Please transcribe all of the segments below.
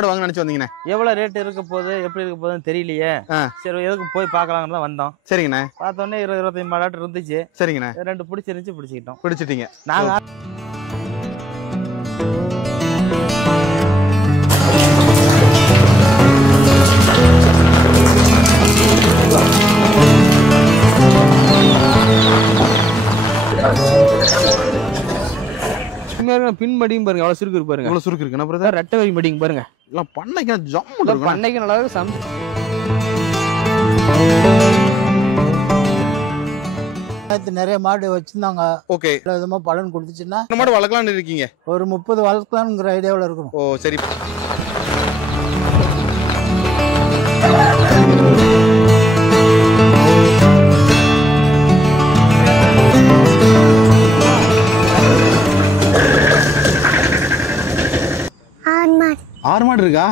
மாடு வாங்க நினைச்சு வந்தீங்கண்ணே? எவ்வளவு ரேட் இருக்க போகுது எப்படி இருக்க போகுதுன்னு தெரியலையே. சரி எதுக்கு போய் பார்க்கலாம்னு தான் வந்தோம். சரிங்கண்ணே. பார்த்தோன்னே 20-25 மாடாட்டு இருந்துச்சு. சரிங்கண்ணே. 2 பிடிச்சிருந்துச்சு, பிடிச்சிக்கிட்டோம். பிடிச்சிட்டீங்க. நாங்க பின் மடியும் பாருங்க, எவ்வளவு சுருக்கு இருக்கு பாருங்க. எவ்வளவு சுருக்கு இருக்குண்ணா பிரதர்? ரெட்டை வரி மடியும் பாருங்க. எல்லாம் பண்ணைக்கு ஜம்முன்னு இருக்கு. பண்ணைக்கு நல்லா நிறைய மாடு வச்சிருந்தாங்க. ஓகே. விதமா பலன் கொடுத்துச்சுன்னா இந்த மாடு வளர்க்கலாம்னு இருக்கீங்க? ஒரு 30 வளர்க்கலாம்ங்கிற ஐடியாவில் இருக்கணும். ஓ சரி. ஆறு மாடு இருக்கா?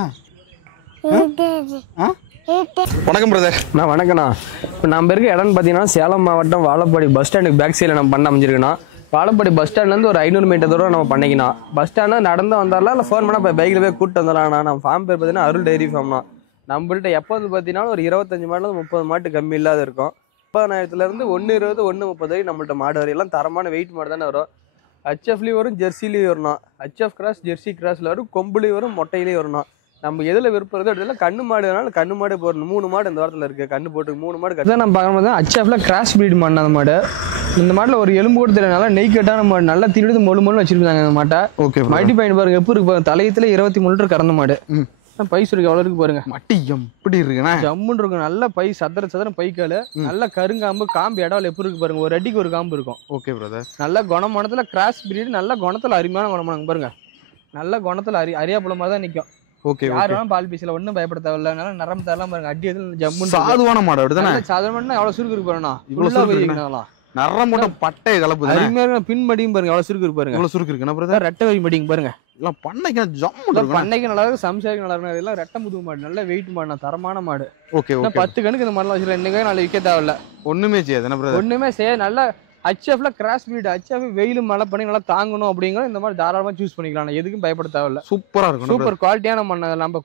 வணக்கம் பிரதர். நான் வணக்கண்ணா. இப்போ நம்ம இருக்க இடம்னு பார்த்தீங்கன்னா சேலம் மாவட்டம் வாழப்பாடி பஸ் ஸ்டாண்டுக்கு பேக் சைடில் நம்ம பண்ண அமைஞ்சிருக்கோண்ணா. வாழப்பாடி பஸ் ஸ்டாண்ட்லேருந்து ஒரு 500 மீட்டர் தூரம் நம்ம பண்ணிக்கணும். பஸ் ஸ்டாண்டு நடந்து வந்தாலும் இல்லை ஃபோன் பண்ணால் இப்போ பைக்கில் போய் கூப்பிட்டு வந்துடலாம்ண்ணா. நம்ம ஃபார்ம் பேர் பார்த்தீங்கன்னா அருள் டைரி ஃபார்ம்னா. நம்மள்ட்ட எப்போ வந்து பார்த்தீங்கன்னா ஒரு 25 மாடுலேருந்து 30 மாட்டு கம்மி இல்லாத இருக்கும். 30,000 120 130 வரைக்கும் நம்மள்ட்ட மாடு வரையெல்லாம் தரமான வெயிட் மாடு தானே வரும். ஹச்எஃப்லேயும் வரும், ஜெர்சிலையும் வரணும். ஹச்எஃப் கிராஸ், ஜெர்சி கிராஸில் வரும், கொம்புலேயும் வரும், மொட்டையிலையும் வரணும். நம்ம எதில் விருப்பம் இடத்துல கண்ணு மாடுனாலும் கண்ணு மாடு போடணும். 3 மாடு இந்த வாரத்தில் இருக்குது. கண்ணு போட்டு 3 மாடு கட்டு நம்ம பார்க்கும்போது ஹச்எஃப்ல கிராஸ் பிரீட் மாடு. அந்த மாடு இந்த மாட்டில் ஒரு எலும்பு கூட தெரியல, நெய் கட்டான மாடு, நல்லா திரிடுது மொழு மொழு வச்சிருக்காங்க இந்த மாட்டை. ஓகே. மல்டி பாயிண்ட் பாருங்க எப்படி இருக்கு பாருங்க. தலையத்தில் 23 லிட்டர் கறந்த மாடு. பைஸ் இருக்கு எவ்வளோ இருக்கு பாருங்க. மட்டி எப்படி இருக்குண்ணா? ஜம்முன்னு இருக்கும். நல்ல பை சதுரம் பைக்கால், நல்ல கருங்காம்பு, காம்பு இடம் எப்படி இருக்கு பாருங்க. ஒரு அடிக்கு ஒரு காம்பு இருக்கும். Okay brother. நல்ல குணமானத்துல கிராஸ் பிரீடு, நல்ல குணத்துல அருமையான குணமானங்க பாருங்க. நல்ல குணத்துல அரியாப்புல மாதிரி தான் நிற்கும். ஓகே. யாரும் பால் பீஸ்ல ஒன்றும் பயப்பட தேவையில்ல. நல்ல நரம் தரலாம் பாருங்க. அடி எதுவும் ஜம்முன்னு சாதுவான மாடு அப்படிதானே? சாதாரண எவ்வளவு சுருக்கு இருக்கு பாருங்க. இவ்வளவு நரம் மட்டும் பட்டை கலப்பு அருமையான பின் மடியும் பாருங்க. எவ்வளவு சுருக்கு இருக்கு பாருங்க. எவ்வளவு சுருக்கு இருக்குண்ணா பிரதர்? ரெட்டை வரி மடியும் பாருங்க. எல்லாம் பண்ணைக்கு ஜம்முன்னு இருக்கு. பண்ணைக்கு நல்லா இருக்கு, சம்சாரிக்கு நல்லா இருக்கு. இதெல்லாம் ரெட்டை முதுகு மாடு, நல்ல வெயிட் மாடு, தரமான மாடு. ஓகே. 10 கணக்கு இந்த மாடலாம் வச்சிருக்கேன். இன்னைக்கு நாளை விற்க தேவையில்ல. ஒண்ணுமே செய்யாது என்ன பிரதர்? ஒண்ணுமே செய்ய. நல்ல ஹச்எஃப்ல கிராஸ் பிரீட். ஹச்எஃப் வெயில் மழை பண்ணி நல்லா தாங்கணும் அப்படிங்கிற இந்த மாதிரி தாராளமா சூஸ் பண்ணிக்கலாம். எதுக்கும் பயப்பட தேவையில்ல. சூப்பரா இருக்கும். சூப்பர் குவாலிட்டியான மண்ணு. நம்ம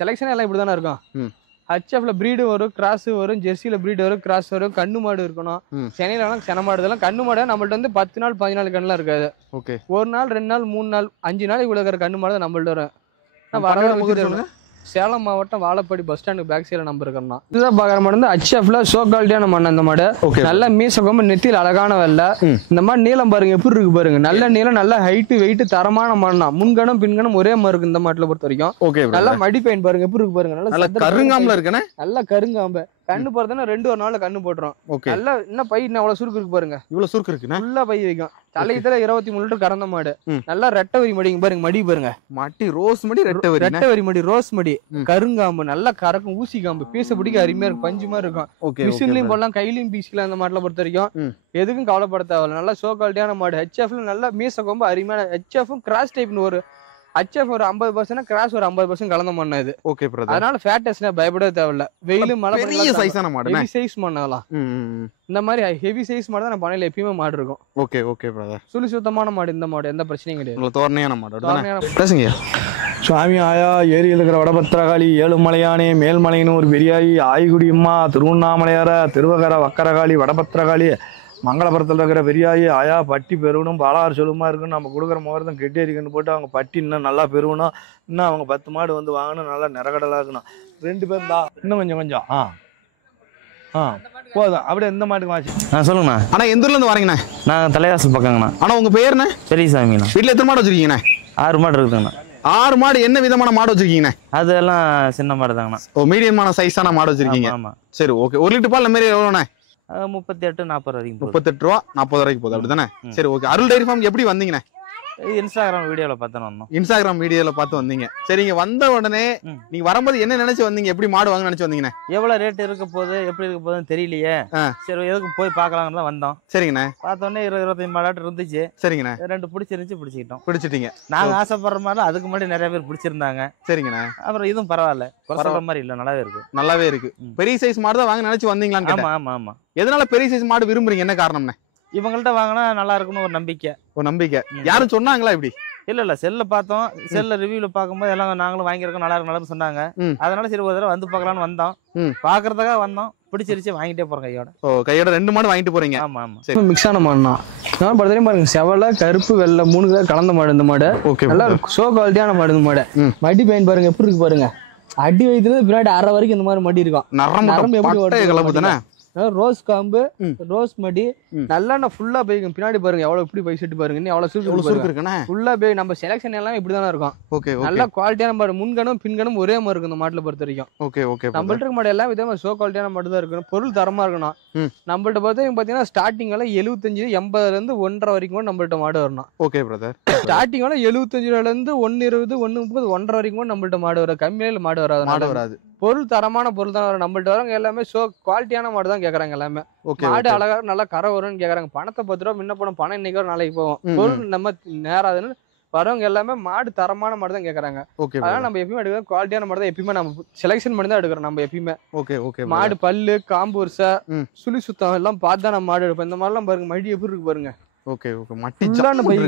செலெக்ஷன் எல்லாம் இப்படி தானே இருக்கும். ஹச்எஃப்ல பிரீடு வரும், கிராஸ் வரும், ஜெர்சியில பிரீடு வரும், கிராஸ் வரும், கண்ணு மாடு இருக்கணும். சென்னையில சென மாடு இதெல்லாம் கண்ணு மாடு நம்மள்ட்ட வந்து 10 நாள் 15 நாள் கண்ணுலாம் இருக்காது. ஓகே. 1 நாள் 2 நாள் 3 நாள் 5 நாள் இவ்வளவு இருக்கிற கண்ணு மாடு தான் நம்மள்ட்ட வரும். சேலம் மாவட்டம் வாழப்பாடி பஸ் ஸ்டாண்டுக்கு பேக் சைடில் நம்ம இருக்கோம்னா. இதுதான் பார்க்குற மாடு வந்து ஹச்எஃப்ல சோ குவாலிட்டியான மண். அந்த மாடு நல்ல மீச நெத்தியில் அழகான வெள்ளை. இந்த மாதிரி நீளம் பாருங்க எப்படி இருக்கு பாருங்க. நல்ல நீளம், நல்ல ஹைட்டு, வெயிட், தரமான மண்ணா. முன்கணம் பின்கணம் ஒரே மாதிரி இருக்கு இந்த மாட்டுல பொறுத்த வரைக்கும். ஓகே. நல்ல மடி பெயின் பாருங்க எப்படி இருக்கு பாருங்க. நல்ல கருங்காம்புல இருக்குண்ணே. நல்ல கருங்காம்பு. கண்ணு போறதுன்னா 2 நாள்ல கண்ணு போட்டுரும். நல்ல இன்னும் பை அவ்வளவு சுருக்கு இருக்கு பாருங்க. இவ்வளவு சுருக்கு இருக்குண்ணா. நல்லா பை வைக்கும். தலையத்துல 23 லிட்டர் கறந்த மாடு. நல்லா ரெட்டை வரி மடிங்க பாருங்க. மடி பாருங்க. மட்டி ரோஸ் மடி, ரெட்டை வரி மடி, ரோஸ் மடி, கருங்காம்பு, நல்லா கறக்கும், ஊசி காம்பு, பீச பிடிக்க அருமையா இருக்கும், பஞ்சு மாதிரி இருக்கும். மிஷின்லயும் போடலாம், கையிலயும் பீசிக்கலாம். அந்த மாட்டுல பொறுத்த வரைக்கும் எதுக்கும் கவலைப்பட தேவையில்ல. நல்லா சோ குவாலிட்டியான மாடு. ஹெச்எஃப்ல நல்ல மீச கொம்பு அருமையான. ஹெச்எஃப் கிராஸ் டைப்னு ஒரு ஹச்எஃப் ஒரு 50%, கிராஸ் ஒரு 50% கலந்த மண்ணு இது. Okay brother. அதனால ஃபேட்டஸ்னா பயப்படவே தேவையில்ல. வெயிலும் மழை பெரிய சைஸான மாடு, ஹெவி சைஸ் மண்ணலாம். இந்த மாதிரி ஹெவி சைஸ் மாடு தான் நம்ம பண்ணையில எப்பயுமே மாடு இருக்கும். ஓகே. Okay brother. சுழி சுத்தமான மாடு இந்த மாடு. எந்த பிரச்சனையும் கிடையாது. தோரணையான மாடு. பேசுங்க. சுவாமி ஆயா ஏரியில் இருக்கிற வடபத்திரகாளி, ஏழுமலையானே, மேல்மலையனூர், பெரியாயி, ஆய்குடியம்மா, திருவண்ணாமலையார, திருவகர, வக்கரகாளி, வடபத்திரகாளி, மங்களபுரத்தில் இருக்கிற பெரியாயி ஆயா பட்டி பெருகணும், பாலாறு சொல்லுமா இருக்குன்னு நம்ம கொடுக்குற முகூர்த்தம் கெட்டேரிக்கன்னு போட்டு அவங்க பட்டி இன்னும் நல்லா பெருகணும். இன்னும் அவங்க 10 மாடு வந்து வாங்கணும். நல்லா நிறகடலாக இருக்கணும். 2 பேர் தான் இன்னும் கொஞ்சம் போதும். அப்படியே எந்த மாட்டுக்கு வாசி சொல்லுங்கண்ணா. ஆனால் எந்த ஊர்லேருந்து வரீங்கண்ணா? நான் தலைவாசல் பக்கங்கண்ணா. ஆனால் உங்கள் பேருண்ணே? பெரியசாமிண்ணா. வீட்டில் எத்தனை மாடு வச்சுருக்கீங்கண்ணே? 6 மாடு இருக்குதுங்கண்ணா. 6 மாடு. என்ன விதமான மாடு வச்சிருக்கீங்கண்ணே? அதெல்லாம் சின்ன மாடு தாங்கண்ணா. ஓ, மீடியமான சைஸான மாடு வச்சிருக்கீங்க. ஆமாம். சரி ஓகே. 1 லிட்டர் பால் மாரி எவ்வளோண்ணே? 38-40 வரைக்கும். 38 ரூபா 40 வரைக்கும் போகுது அப்படிதானே? சரி ஓகே. அருள் டைரி ஃபார்ம் எப்படி வந்தீங்கண்ணே? இன்ஸ்டாகிராம் வீடியோல பார்த்தேன் வந்தோம். இன்ஸ்டாகிராம் வீடியோல பார்த்து வந்தீங்க. சரிங்க. வந்த உடனே நீங்க வரும்போது என்ன நினைச்சு வந்தீங்க? எப்படி மாடு வாங்க நினைச்சு வந்தீங்கண்ணே? எவ்வளவு ரேட் இருக்க போகுது எப்படி இருக்க போகுதுன்னு தெரியலையே. சரி எதுக்கு போய் பார்க்கலாம்னு தான் வந்தோம். சரிங்கண்ணே. பார்த்தோன்னே 20-25 மாடாட்டு இருந்துச்சு. சரிங்கண்ணே. 2 பிடிச்சிருந்துச்சு, பிடிச்சிக்கிட்டோம். பிடிச்சிட்டீங்க. நாங்க ஆசைப்படுற மாதிரி அதுக்கு முன்னாடி நிறைய பேர் பிடிச்சிருந்தாங்க. சரிங்கண்ணே. அப்புறம் இதுவும் பரவாயில்ல, சொல்ற மாதிரி இல்ல, நல்லாவே இருக்கு. நல்லாவே இருக்கு. பெரிய சைஸ் மாடு தான் வாங்க நினைச்சு வந்தீங்களான்னு? ஆமா ஆமா ஆமா. எதனால பெரிய சைஸ் மாடு விரும்புறீங்க? என்ன காரணம்ண்ணே? இவங்கள்ட்ட வாங்கினா நல்லா இருக்குன்னு ஒரு நம்பிக்கை. ஒரு நம்பிக்கை. யாரும் சொன்னாங்களா இப்படி? இல்ல செல்ல பார்த்தோம். செல்ல ரிவ்யூல பார்க்கும்போது எல்லாம் நாங்களும் வாங்கியிருக்கோம், நல்லா இருக்கு சொன்னாங்க. அதனால சரி ஒரு தடவை வந்து பார்க்கலாம்னு வந்தோம். பாக்குறதுக்காக வந்தோம், பிடிச்சிருச்சு, வாங்கிட்டே போறோம் கையோட. கையோட 2 மாடு வாங்கிட்டு போறீங்க. ஆமா ஆமா. சரி, மிக்ஸ் ஆன மாடுனா நான் பார்த்தீங்கன்னா பாருங்க, செவலை கருப்பு வெள்ளை 3 கலர் கலந்த மாடு இந்த மாடு. ஓகே, நல்லா சோ குவாலிட்டியான மாடு இந்த மாடு. மடி பெயின் பாருங்க எப்படி இருக்கு பாருங்க, அடி வயிற்றுல பின்னாடி அரை வரைக்கும் இந்த மாதிரி மடி இருக்கும். நரம்பு எப்படி கலப்பு தானே. ரோஸ் காம்பு, ரோஸ் மடி, நல்லா ஃபுல்லா போய்க்கும். பின்னாடி பாருங்க எவ்வளவு இப்படி போய் செட்டு பாருங்க, எவ்வளவு சுருக்கு இருக்குன்னா ஃபுல்லா போய் நம்ம செலக்ஷன் எல்லாம் இப்படிதானே இருக்கும். ஓகே, நல்ல குவாலிட்டியான மாடு, முன்கணும் பின்கணும் ஒரே மாதிரி இருக்கும் இந்த மாட்டுல பொறுத்த வரைக்கும். Okay okay. நம்மள்ட்ட இருக்க மாடு எல்லாம் விதமா சோ குவாலிட்டியான மாடு தான் இருக்கணும், பொருள் தரமா இருக்கணும். நம்மள்ட்ட பாத்தீங்கன்னா ஸ்டார்டிங் எல்லாம் 75 80 இருந்து 1.5 வரைக்கும் கூட நம்மள்ட்ட மாடு வரணும். Okay brother. ஸ்டார்டிங் எல்லாம் 75 இருந்து 120 130 1.5 வரைக்கும் கூட நம்மள்ட்ட மாடு வரும். கம்மியில மாடு வராது. பொருள் தரமான பொருள் தான் வரும். நம்மள்ட்ட வரவங்க எல்லாமே சோ குவாலிட்டியான மாடு தான் கேக்குறாங்க எல்லாமே. மாடு அழகா நல்லா கரை வரும்னு கேக்குறாங்க. பணத்தை 10 ரூபா முன்ன போனோம், பணம் இன்னைக்கு வரும் நாளைக்கு போவோம். பொருள் நம்ம நேராதுன்னு வரவங்க எல்லாமே மாடு தரமான மாடு தான் கேக்குறாங்க. அதனால நம்ம எப்பயுமே எடுக்கிறோம் குவாலிட்டியான மாடு தான் எப்பயுமே நம்ம செலக்ஷன் பண்ணி தான் எடுக்கிறோம் நம்ம எப்பயுமே. Okay okay. மாடு பல்லு காம்பு வருஷா சுழி சுத்தம் எல்லாம் பார்த்து தான் நம்ம மாடு எடுப்போம். இந்த மாதிரிலாம் பாருங்க மடி எப்படி இருக்கு பாருங்க. Okay okay. மட்டி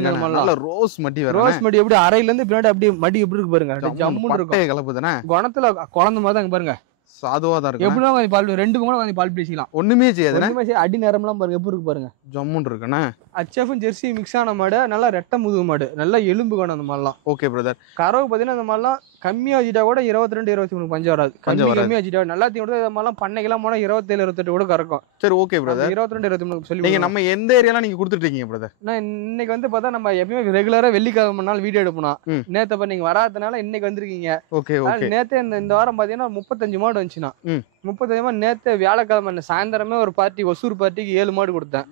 நல்ல ரோஸ் மட்டி வர. ரோஸ் மடி எப்படி அரையில இருந்து பின்னாடி அப்படியே மடி எப்படி இருக்கு பாருங்க, ஜம்முன்னு இருக்கும். கலப்பு தானே. குணத்துல குழந்தை மாதிரி தான் பாருங்க, சாதுவா தான் இருக்கு. எப்படிலாம் கொஞ்சம் பால் 2 கூட கொஞ்சம் பால் பேசிக்கலாம். ஒண்ணுமே செய்யாது. அடி நேரம்லாம் பாருங்க எப்படி இருக்கு பாருங்க, ஜம்முன்னு இருக்குண்ணா. அச்எஃப் ஜெர்சி மிக்ஸ் ஆன மாடு, நல்லா ரெட்டை முதுகு மாடு, நல்லா எலும்பு காணும் அந்த மாதிரிலாம். Okay brother. கறவு பாத்தீங்கன்னா அந்த மாதிரிலாம் கம்மியா வச்சுட்டா கூட 22 23 பஞ்சம் வராது. கம்மியா வச்சுட்டா நல்லா தீ கூட இந்த மாதிரிலாம் பண்ணைக்கெல்லாம் போனா 27 28 கூட கறக்கும். சரி ஓகே பிரதர். 22 23 சொல்லி நீங்க நம்ம எந்த ஏரியால நீங்க கொடுத்துட்டு இருக்கீங்க பிரதர்? நான் இன்னைக்கு வந்து பார்த்தா நம்ம எப்பயுமே ரெகுலரா வெள்ளிக்கிழமை நாள் வீடியோ எடுப்போம். நேத்து அப்ப நீங்க வராதனால இன்னைக்கு வந்திருக்கீங்க. Okay okay. நேத்து இந்த வாரம் பாத்தீங்கன்னா 35 மாடு வந்துச்சுன்னா 35 மாடு. நேத்து வியாழக்கிழமை சாயந்தரமே ஒரு பார்ட்டி ஒசூர் பார்ட்டிக்கு 7 மாடு கொடுத்தேன்.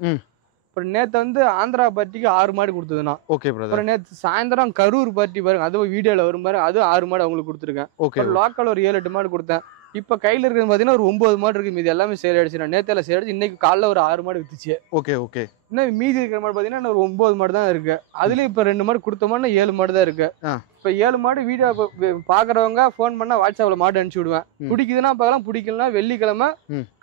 அப்புறம் நேத்து வந்து ஆந்திரா பார்ட்டிக்கு 6 மாடு கொடுத்ததுண்ணா. Okay brother. அப்புறம் நேத்து சாயந்தரம் கரூர் பார்ட்டி பாருங்க, அதுவும் வீடியோல வரும் பாருங்க, அது 6 மாடு அவங்களுக்கு கொடுத்துருக்கேன். ஓகே. லோக்கல் ஒரு 7 8 மாடு கொடுத்தேன். இப்ப கையில இருக்கிறது பாத்தீங்கன்னா ஒரு 9 மாடு இருக்கு. மீதி எல்லாமே சேல் ஆயிடுச்சு. நேத்துல சேல் ஆயிடுச்சு. இன்னைக்கு காலைல ஒரு 6 மாடு வித்துச்சு. Okay okay. இன்னும் மீதி இருக்கிற மாடு பாத்தீங்கன்னா ஒரு 9 மாடு தான் இருக்கு. அதுலயும் இப்ப 2 மாடு கொடுத்தோம்னா 7 மாடு தான் இருக்கு. இப்ப 7 மாடு வீடியோ பாக்குறவங்க போன் பண்ணா வாட்ஸ்அப்ல மாடு அனுப்பிச்சு விடுவேன். பிடிக்குதுன்னா பார்க்கலாம், பிடிக்கலன்னா வெள்ளிக்கிழமை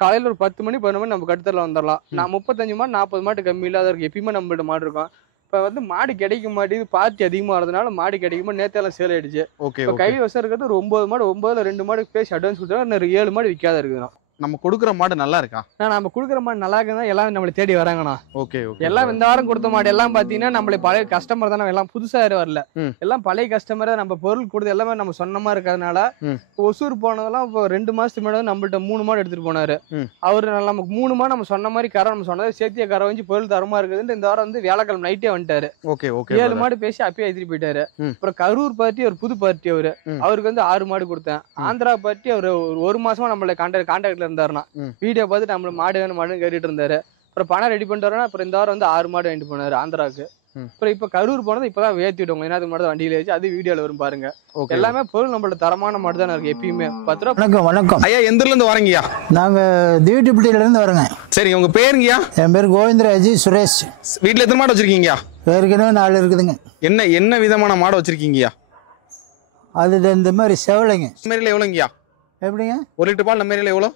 காலையில ஒரு 10 மணி 11 மணி நம்ம கட்டுத்தரல வந்துடலாம். நான் 35 மாடு 40 மாடு கம்மி இல்லாத இருக்கு. எப்பயுமே நம்மள்ட்ட மாடு இருக்கும். இப்ப வந்து மாடு கிடைக்க மாட்டேங்குது, பார்ட்டி அதிகமா வரதுனால மாடு கிடைக்குமா நேத்தெல்லாம் சேல் ஆயிடுச்சு. இப்ப கை வசம் இருக்கிறது ஒரு 9 மாடு. 9ல 2 மாடு பேசி அட்வான்ஸ் கொடுத்தா 7 மாடு விற்காத இருக்குதுண்ணா. நம்ம கொடுக்குற மாடு நல்லா இருக்கா? நம்ம கொடுக்குற மாடு நல்லா இருக்குதான் எல்லாரும் நம்மளை தேடி வராங்கண்ணா. Okay okay. எல்லாம் இந்த வாரம் கொடுத்த மாடு எல்லாம் பாத்தீங்கன்னா நம்மளை பழைய கஸ்டமர் தானே, எல்லாம் புதுசா யாரும் வரல. எல்லாம் பழைய கஸ்டமர். நம்ம பொருள் கொடுத்து எல்லாமே நம்ம சொன்னமா இருக்கிறதுனால ஒசூர் போனதெல்லாம் இப்போ 2 மாசத்துக்கு முன்னாடி நம்மள்ட்ட 3 மாடு எடுத்துட்டு போனாரு. அவரு நமக்கு 3 மாடு நம்ம சொன்ன மாதிரி கரை நம்ம சொன்னதை சேர்த்திய கரை வச்சு பொருள் தரமா இருக்குதுன்னு இந்த வாரம் வந்து வியாழக்கிழமை நைட்டே வந்துட்டாரு. Okay okay. 7 மாடு பேசி அப்பயே எடுத்துட்டு போயிட்டாரு. அப்புறம் கரூர் பார்ட்டி ஒரு புது பார்ட்டி, அவருக்கு வந்து 6 மாடு கொடுத்தேன். ஆந்திரா பார்ட்டி அவர் 1 மாசமா நம்மள கான்டாக்ட்ல இருந்தாருன்னா வீடியோ பார்த்துட்டு நம்மள மாடு வேணும் மாடுன்னு கேட்டுட்டு இருந்தாரு. அப்புறம் பணம் ரெடி பண்ணிட்டு வரேன்னா அப்புறம் இந்த வாரம் வந்து 6 மாடு வாங்கிட்டு போனாரு ஆந்திராவுக்கு. அப்புறம் இப்ப கரூர் போனது இப்பதான் ஏத்தி விடுவாங்க. ஏன்னா மாடு வண்டியில வச்சு அது வீடியோல வரும் பாருங்க. எல்லாமே பொருள் நம்மளோட தரமான மாடு தானே இருக்கு எப்பயுமே. 10 ரூபா. வணக்கம் வணக்கம் ஐயா. எந்த ஊர்ல இருந்து வரீங்கயா? நாங்க தீவட்டிப்பட்டியில இருந்து வரேங்க. சரி, உங்க பேருங்கய்யா? என் பேர் கோவிந்தராஜ் சுரேஷ். வீட்டுல எத்தனை மாடு வச்சிருக்கீங்கயா? ஏற்கனவே 4 இருக்குதுங்க. என்ன விதமான மாடு வச்சிருக்கீங்கயா? அது இந்த மாதிரி செவலைங்க. நம்ம ஏரியால எவ்வளோங்கய்யா? எப்படிங்க? 1 லிட்டர் பால் நம்ம ஏரியால எவ்வளோ?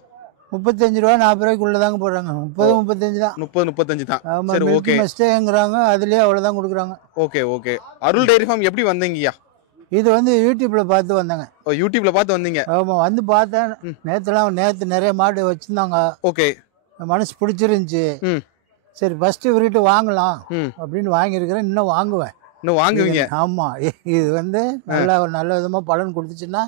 35 ரூபா 40 ரூபாய்க்குள்ள தாங்க போடுறாங்க. 30 35 தான். 30 35 தான். ஆமா. சரி ஓகே. மஸ்டேங்கிறாங்க, அதுலயே அவ்வளவுதான் கொடுக்குறாங்க. Okay okay. Arul dairy farm எப்படி வந்தீங்கய்யா? இது வந்து யூடியூப்ல பார்த்து வந்தாங்க. யூடியூப்ல பார்த்து வந்தீங்க? ஆமா, வந்து பார்த்தேன். நேத்து நிறைய மாடு வச்சிருந்தாங்க. ஓகே. மனசு பிடிச்சிருந்துச்சு. சரி ஃபர்ஸ்ட் இவர்கிட்ட வாங்கலாம் அப்படின்னு வாங்கியிருக்கிறேன். இன்னும் வாங்குவேன். இன்னும் வாங்குவீங்க? ஆமா. இது வந்து நல்ல விதமா பலன் கொடுத்துச்சுன்னா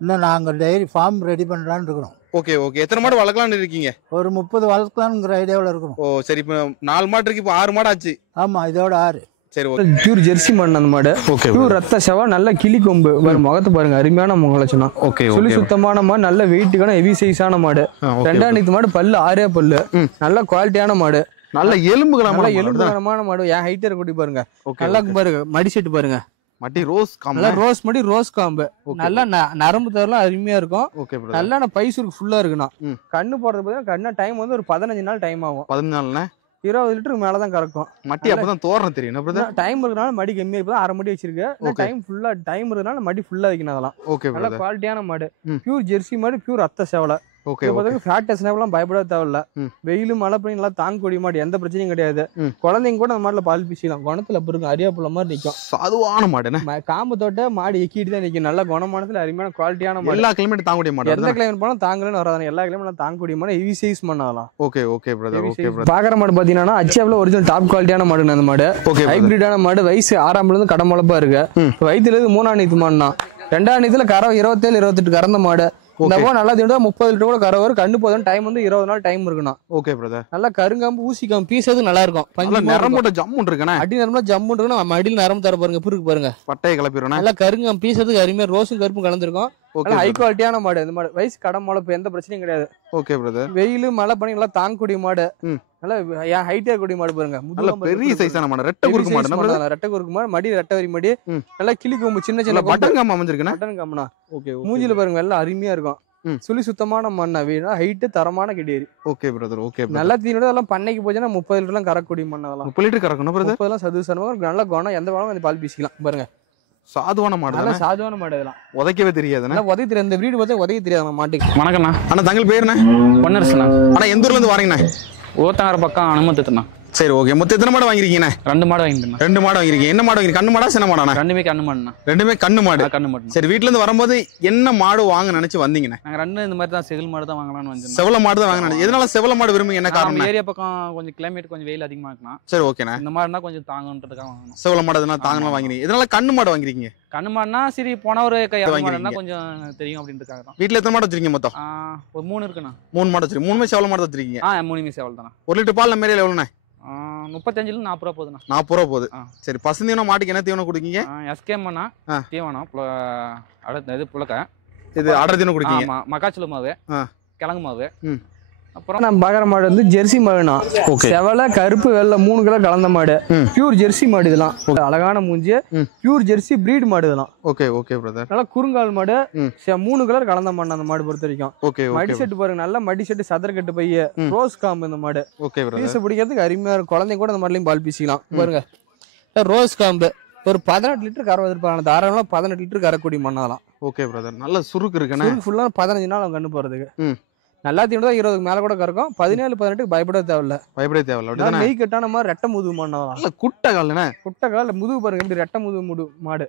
இன்னும் நாங்க டைரி ஃபார்ம் ரெடி பண்ணலாம்னு இருக்கிறோம். Okay okay. எத்தனை மாடு வளர்க்கலாம்னு இருக்கீங்க? ஒரு 30 வளர்க்கலாம்ங்கிற ஐடியாவில் இருக்கிறோம். ஓ சரி. இப்போ 4 மாடு இருக்கு, இப்போ 6 மாடு ஆச்சு. ஆமா, இதோட 6. சரி ஓகே. பியூர் ஜெர்சி மாடு அந்த மாடு. ஓகே. பியூர் ரத்த செவா, நல்ல கிளி கொம்பு முகத்தை பாருங்க, அருமையான முகலட்சணம். ஓகே. சொல்லி சுத்தமான மாடு, நல்ல வெயிட்டுக்கான ஹெவி சைஸான மாடு. 2ஆம் மாடு, பல்லு 6 பல்லு, நல்ல குவாலிட்டியான மாடு, நல்ல எலும்புகரமான மாடு. என் ஹைட் இருக்க பாருங்க, நல்லா பாருங்க, மடி செட்டு பாருங்க, மட்டி ரோஸ் காம்பு, நல்லா ரோஸ் மடி ரோஸ் காம்பு, நல்லா நரம்பு தரலாம் அருமையா இருக்கும். Okay brother. நல்லா பைசூருக்கு ஃபுல்லா இருக்குண்ணா. கண்ணு போடுறது பார்த்தீங்கன்னா கண்ணா டைம் வந்து ஒரு 15 நாள் டைம் ஆகும். 15 நாள்னா 20 லிட்டருக்கு மேலதான் கறக்கும். மட்டி அப்பதான் தோரணம் தெரியும் பிரதர். டைம் இருக்கனால மடி கம்மியா இப்பதான் 1/2 மடி வச்சிருக்கு. டைம் ஃபுல்லா இருக்கனால மடி ஃபுல்லா வைக்கணும். அதெல்லாம் ஓகே. நல்ல குவாலிட்டியான மாடு, பியூர் ஜெர்சி மாடு, பியூர் ரத்த சேவலை. ஓகே ஃபேட் டெஸ்ட்லாம் பயப்பட தேவையில்ல. வெயில் மழை பண்ணி நல்லா தாங்கக்கூடிய மாடு, எந்த பிரச்சனையும் கிடையாது. குழந்தைங்க கூட அந்த மாடுல பால் பீசிக்கலாம். குணத்துல பிறகு அரியாப்புள்ள மாதிரி நிற்கும். சாதுவான மாடு. காம்பு தொட்ட மாடு எக்கிட்டு தான் நிற்கும். நல்ல குணமானத்துல அருமையான குவாலிட்டியான மாடு. எல்லா கிளைமேட் தாங்கக்கூடிய மாடு. எந்த கிளைமேட் போனாலும் தாங்கலன்னு வராது. எல்லா கிளைமேட் தாங்கக்கூடிய மாடு. ஹெவி சைஸ் பண்ணலாம். Okay okay brother. Okay brother. பாக்குற மாடு பாத்தீங்கன்னா அச்சியாப்ல ஒரிஜினல் டாப் குவாலிட்டியான மாடு. அந்த மாடு ஹைபிரிடான மாடு. வயசு 6ஆம் இருந்து கடமுளப்பா இருக்கு. வயிற்றுல இருந்து 3ஆம் நீத்து மாடுனா. 2ஆம் நீத்துல கரை 27 28 கறந்த மாடு. இந்த நல்லா திண்டா 30 லிட்டர் கூட கரை வரும். கண்ணு போதும். டைம் வந்து 20 நாள் டைம் இருக்கணும். Okay brother. நல்லா கருங்காம்பு ஊசிக்காம்பு பீசது நல்லா இருக்கும். நரம்போட ஜம்முன் இருக்குண்ணே. அடி நரம்பு ஜம்முன் இருக்குன்னா நம்ம அடியில் நரம்பு தர பாருங்க. இருக்கு பாருங்க. பட்டையை கிளப்பிடுறோம். நல்லா கருங்காம்பு பீசதுக்கு அருமையா ரோஸும் கருப்பும் கலந்துருக்கும். ஹை குவாலிட்டியான மாடு. இந்த மாடு வயசு கடமுளப்பு, எந்த பிரச்சனையும் கிடையாது. Okay brother. வெயில் மழை பண்ணி நல்லா தாங்கக்கூடிய மாடு. நல்லா ஹைட்டா இருக்கக்கூடிய மாடு பாருங்க. பெரிய சைஸான மாடு. ரெட்டை குறுக்கு மாடு. ரெட்டை குறுக்கு மாடு. மடி ரெட்டை வரி மடி. நல்லா கிளி கொம்பு சின்ன சின்ன பட்டன் காம்பு அமைஞ்சிருக்கு. பட்டன் காம்புனா மூஞ்சில பாருங்க எல்லாம் அருமையா இருக்கும். சுழி சுத்தமான மண்ணா வீணா ஹைட்டு தரமான கிடையாது. Okay brother. ஓகே நல்லா தீனோட எல்லாம் பண்ணைக்கு போச்சுன்னா 30 லிட்டர் எல்லாம் கறக்கூடிய மண்ணா. 30 லிட்டர் கறக்கணும் பிரதர். 30 எல்லாம் சதுசனமா நல்ல குணம். எந்த குணம் பால் பீசிக்கலாம் பாருங்க. சாதுவான மாடு. நல்ல சாதுவான மாடு. இதெல்லாம் உதைக்கவே தெரியாதுண்ணா. உதவி தெரியாது. இந்த வீடு பார்த்தா உதவி தெரியாது மாட்டுக்கு. வணக்கண்ணா. அண்ணா தங்கள் பேருண்ணே? பொன்னரசுண்ணா. அண்ணா எந்த ஊர்ல இருந்து வரீங்கண்ணா? ஓத்தாங்கர பக்கம் அனுமத்துண்ணா. சரி ஓகே. மொத்தம் எத்தனை மாடு வாங்கிருக்கீங்கண்ணா? 2 மாடு வாங்கிட்டேன். 2 மாடு வாங்கிருக்கீங்க. என்ன மாடு வாங்கிருக்கீங்க? கண்ணு மாடா சின்ன மாடாண்ணா? ரெண்டுமே கண்ணு மாடுண்ணா. ரெண்டுமே கண்ணு மாடு. கண்ணு மாடு. சரி, வீட்ல இருந்து வரும்போது என்ன மாடு வாங்க நினைச்சு வந்தீங்கண்ணா? நாங்க 2 இந்த மாதிரி தான் செவில் மாடு தான் வாங்கலாம்னு வந்தோம். செவல மாடு தான் வாங்க. எதனால செவல மாடு விரும்புங்க? என்ன காரணம்? ஏரியா பக்கம் கொஞ்சம் கிளைமேட் கொஞ்சம் வெயில் அதிகமா இருக்குண்ணா. சரி ஓகேண்ணா. இந்த மாடுனா கொஞ்சம் தாங்கன்றதுக்காக வாங்கணும். செவல மாடு எதனா தாங்கலாம் வாங்கிருக்கீங்க. எதனால கண்ணு மாடு வாங்கிருக்கீங்க? கண்ணு மாடுனா சரி போன ஒரு மாடுனா கொஞ்சம் தெரியும் அப்படின்றதுக்காக தான். வீட்ல எத்தனை மாடு வச்சிருக்கீங்க மொத்தம்? ஒரு 3 இருக்குண்ணா. 3 மாடு வச்சிருக்கீங்க. 3மே செவல மாடு தான் வச்சிருக்கீங்க. 3மே செவல் தானா. 1 லிட்டர் பால் நம்ம ஏரியால எவ்வளவுண்ணா? 35 ல 40 ரூபா போகுதுண்ணா. 40 ரூபா போகுது. சரி, பசுந்தீவனம் மாட்டுக்கு என்ன தீவனம் கொடுக்கீங்க? எஸ்கேம்னா தீவனம் அடுத்து இது புலக்க. இது அடர் தீவனம் கொடுக்கீங்க. ஆமா, மக்காச்சோள மாவு, கிழங்கு மாவு. அப்புறம் நம்ம பாக்குற மாடு வந்து ஜெர்சி மாடுனா. செவல கருப்பு வெள்ளை 3 கிலோ கலந்த மாடு. பியூர் ஜெர்சி மாடு. இதெல்லாம் அழகான மூஞ்சி. பியூர் ஜெர்சி பிரீட் மாடு இதெல்லாம். Okay okay brother. நல்லா குறுங்கால் மாடு. 3 கலர் கலந்த மாடு அந்த மாடு பொறுத்த வரைக்கும். Okay okay. மடி செட்டு பாருங்க. நல்ல மடி செட்டு சதர் கட்டு பைய ரோஸ் காம்பு இந்த மாடு. Okay brother. பீஸ் பிடிக்கிறதுக்கு அருமையா இருக்கும். குழந்தைங்க கூட இந்த மாடுலயும் பால் பீசிக்கலாம் பாருங்க. ரோஸ் காம்பு ஒரு 18 லிட்டர் கறவை இருப்பாங்க. தாராளமா 18 லிட்டர் கறக்கூடிய மண்ணாலாம். Okay brother. நல்ல சுருக்கு இருக்குண்ணே. ஃபுல்லா 15 நாள் அவங்க கண்ணு போறதுக்கு. நல்லா தீனதா 20க்கு மேல கூட கறக்கும். 17 18க்கு பயப்பட தேவையில்ல. பயப்பட தேவையில்ல. அப்படிதான் நெய் கட்டான மாதிரி ரெட்டை முதுகு மாடுலாம். நல்ல குட்டை கால்ண்ணே. குட்டை கால் முதுகு பாருங்க. இப்படி ரெட்டை முதுகு மாடு.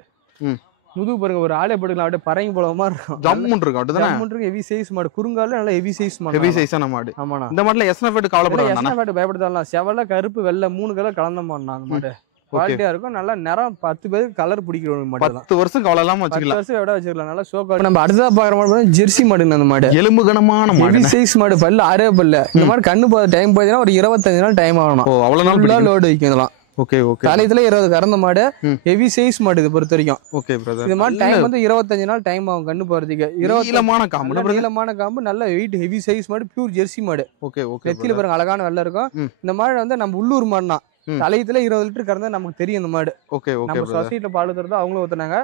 முதுகு பாருங்க. ஒரு ஆளே படுக்கலாம். அப்படியே பறங்கி போல மாதிரி இருக்கும். ஜம்முன் இருக்கும். அப்படிதான் ஜம்முன் இருக்கு. ஹெவி சைஸ் மாடு. குறுங்கால நல்ல ஹெவி சைஸ் மாடு. ஹெவி சைஸான மாடு. ஆமாண்ணா. இந்த மாடுல எஸ்னஃபேட் கவலைப்பட வேண்டாம். எஸ்னஃபேட் பயப்பட தேவையில்ல. செவல கருப்பு வெள்ளை 3 கலர் கலந்த மாடுனா அந்த மாடு. குவாலிட்டியா இருக்கும். நல்லா நிறம் 10 பேருக்கு கலர் பிடிக்கிற மாடு. 10 வருஷம் கவலை இல்லாம வச்சுக்கலாம். 10 வருஷம் விட வச்சுக்கலாம். நல்லா சோக்கா. நம்ம அடுத்ததா பாக்குற மாடு ஜெர்சி மாடு. அந்த மாடு எலும்பு கனமான மாடு. சைஸ் மாடு. பல்லு 6 பல்லு. இந்த மாதிரி கண்ணு போற டைம் போயிடுச்சுன்னா ஒரு 25 நாள் டைம் ஆகணும். அவ்வளவு நாள் லோடு வைக்கும் இதெல்லாம். Okay okay. காலையில 20 கறந்த மாடு. ஹெவி சைஸ் மாடு இது பொறுத்த வரைக்கும். Okay brother. இந்த மாதிரி டைம் வந்து 25 நாள் டைம் ஆகும் கண்ணு போறதுக்கு. நீளமான காம்பு. நீளமான காம்பு. நல்ல வெயிட் ஹெவி சைஸ் மாடு. பியூர் ஜெர்சி மாடு. Okay okay. நெத்தியில பாருங்க அழகான வெள்ளை இருக்கும். இந்த மாடு வந்து நம்ம உள்ளூர் மாடுனா. தலையத்துல 20 லிட்டர் கறந்தா நமக்கு தெரியும் இந்த மாடு. Okay okay. நம்ம சொசைட்டில பால் தரது அவங்களும் ஊத்துனாங்க.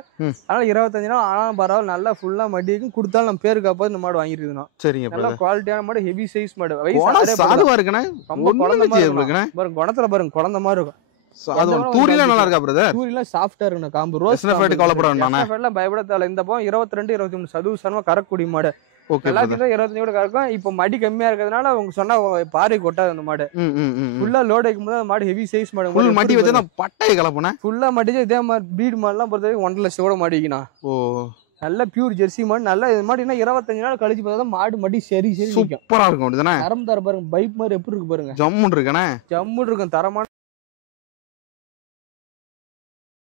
அதனால 25 நாள் ஆனாலும் பரவாயில்ல. நல்லா ஃபுல்லா மடிக்கும் கொடுத்தாலும் நம்ம பேருக்கு அப்போ இந்த மாடு வாங்கிருக்கோம். சரிங்க. நல்ல குவாலிட்டியான மாடு. ஹெவி சைஸ் மாடு. வயசு சாதுவா இருக்குண்ணே. ரொம்ப குழந்தை மாதிரி இருக்குண்ணே. பாருங்க குணத்துல பாருங்க குழந்தை மாதிரி இருக்கும். அது தூரில நல்லா இருக்கா பிரதர்? தூரில சாஃப்ட்டா இருக்குண்ணே. காம்பு ரோஸ் எஸ்னஃபேட் கவலைப்பட வேண்டாம். எஸ்னஃபேட்லாம் பயப்பட தேவை. இந்த பக்கம் 22 23 சதுசனமா கறக்கூடிய மாடு. ஓகே. எல்லாத்தையும் 25 கூட கறக்கும். இப்போ மடி கம்மியா இருக்கிறதுனால அவங்க சொன்னா பாறை கொட்டாது அந்த மாடு. ஃபுல்லா லோட் வைக்கும்போது அந்த மாடு ஹெவி சைஸ் மாடு. ஃபுல் மடி வச்சா பட்டையை கலப்புனே. ஃபுல்லா மடிச்சு இதே மாதிரி பீட் மாடுலாம் பொறுத்தவரைக்கும் 1.5 லட்சம் கூட மாடி வைக்கணும். ஓ, நல்ல பியூர் ஜெர்சி மாடு. நல்ல இது மாடுனா 25 நாள் கழிச்சு பார்த்தா மாடு மடி சரி சரி சூப்பரா இருக்கும். அப்படிதானே? தரம் தர பாருங்க. பைப் மாதிரி எப்படி இருக்கு பாருங்க. ஜம்முன் இருக்குண்ணே. ஜம்முன் இருக்கும். தரமான